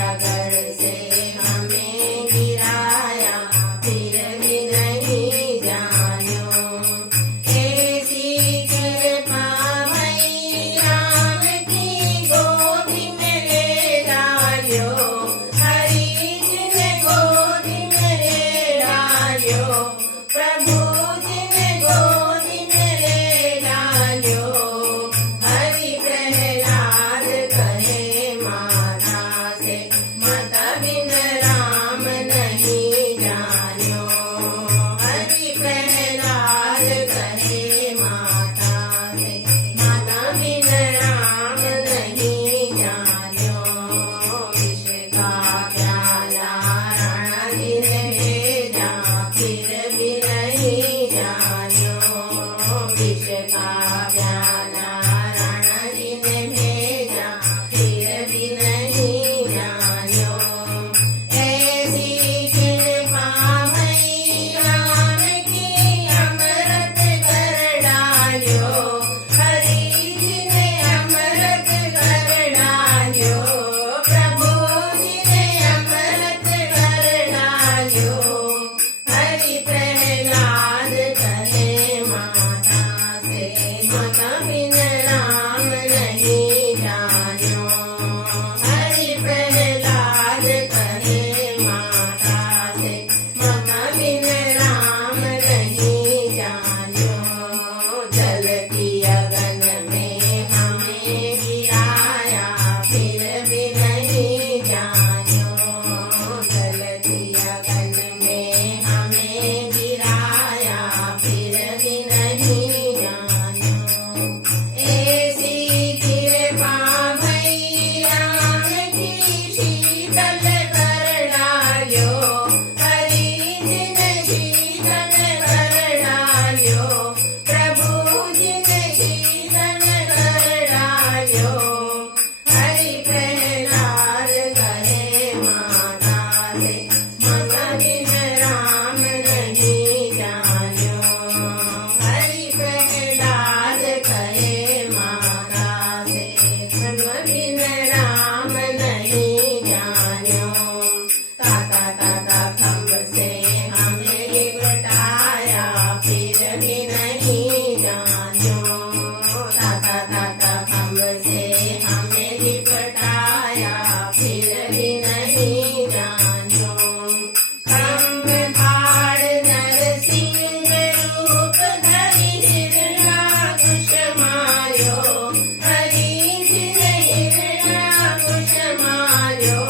अगर से हमें गिराया फिर भी नहीं जान्यो। ऐसी कृपा भई राम की गोदी में ले डाल्यो, हरि जी ने गोदी में ले डाल्यो, प्रभु जी ने गोदी में ले डाल्यो। हरि प्रहलाद कहे माता से मत बिन राम नहीं जान्यो। हरि प्रहलाद कहे माता से मत बिन राम नहीं जान्यो। विष का प्याला रण जी ने भेजा फिर भी नहीं जान्यो। विष का प्याला रण जी ने भेजा फिर भी नहीं जान्यो। ऐसी कृपा भई राम की अमृत कर डाल्यो, हरि जी ने अमृत कर डाल्यो, प्रभु जी ने अमृत कर डाल्यो। हरि प्रहलाद कहे माता से मत बिन राम नहीं जान्यो। हरि प्रहलाद कहे माता से मत बिन राम नहीं जान्यो। जलती अगन में हमें गिराया फिर भी नहीं जान्यो। जलती अगन में हमें गिराया फिर भी नहीं जान्यो। ऐसी कृपा भई राम की शीतल कर डाल्यो, हरि जी ने शीतल कर डाल्यो, प्रभु जी ने शीतल कर डाल्यो। हरि प्रहलाद कहे माता से मत बिन राम नहीं जान्यो। हरि प्रहलाद कहे माता से मत बिन राम नहीं जान्यो। ताता ताता खम्भ से हमें लिपटाया फिर भी नहीं जान्यो। ताता ताता खम्भ से हमें लिपटाया फिर भी नहीं जान्यो। खम्भ फाड़ नरसिंह रूप धरि हिरण्याकुश मार्यो, हरि जी ने हिरण्याकुश मार्यो।